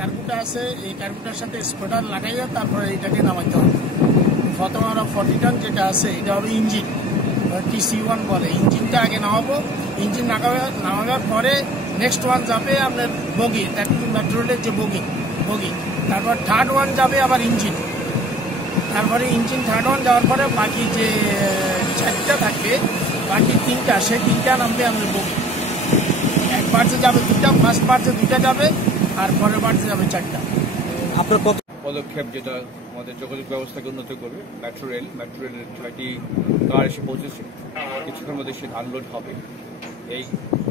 কার্গোটা আছে, এই কার্গোটার সাথে স্পটার লাগাইয়া তারপরে এটাকে নামাইতে হবে। প্রথমে আমরা 40 টন যেটা আছে এটা হবে ইঞ্জিন, TC1 বলে। ইঞ্জিনটা আগে নামাবো, ইঞ্জিন নামাবার পরে নেক্সট ওয়ান যাবে আপনার বগি, মেট্রো রেলের যে বগি, তারপর থার্ড ওয়ান যাবে আবার ইঞ্জিন, তারপরে ইঞ্জিন থার্ড ওয়ান যাওয়ার পরে বাকি যে 4টা থাকবে, বাকি 3টা, সেই 3টা নামবে আমাদের বগি। এক বার্জে যাবে 2টা, ফার্স্ট বার্জে 2টা যাবে, আর পরের বার্জে যাবে 4টা। আপনার কত পদক্ষেপ যেটা আমাদের যোগাযোগ ব্যবস্থাকে উন্নত করবে? মেট্রো রেলের 6টি কার এসে পৌঁছেছে, কিছুক্ষণের মধ্যে সে আনলোড হবে। এই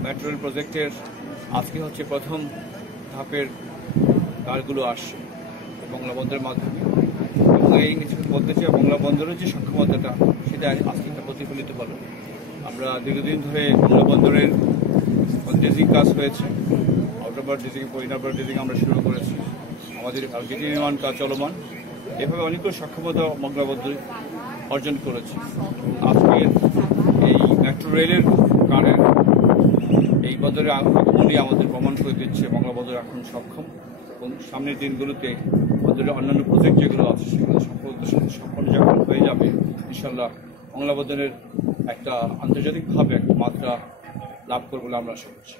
মেট্রো রেল প্রজেক্টের আজকে হচ্ছে প্রথম ধাপের কারগুলো আসছে মংলা বন্দরের মাধ্যমে, এবং এই বলতে চাই মংলা বন্দরের যে সক্ষমতাটা সেটা আজকে প্রতিফলিত হলো। আমরা দীর্ঘদিন ধরে মংলা বন্দরের ড্রেজিং কাজ হয়েছে, আউটারবার ড্রেজিং, ইনারবার ড্রেজিং আমরা শুরু করেছি, আমাদের জেটি নির্মাণ কাজ চলমান। এভাবে অনেকগুলো সক্ষমতা মংলা বন্দর অর্জন করেছে। আজকের এই মেট্রো রেলের কারের এই বন্দরে আগমনই আমাদের প্রমাণ করে দিচ্ছে মংলা বন্দর এখন সক্ষম, এবং সামনের দিনগুলোতে বন্দরের অন্যান্য প্রজেক্ট যেগুলো আছে সেগুলো সফলতার সাথে সম্পন্ন যখন হয়ে যাবে, ইনশাল্লাহ মংলা বন্দরের একটা আন্তর্জাতিকভাবে একটা মাত্রা লাভ করবে বলে আমরা আশা করছি।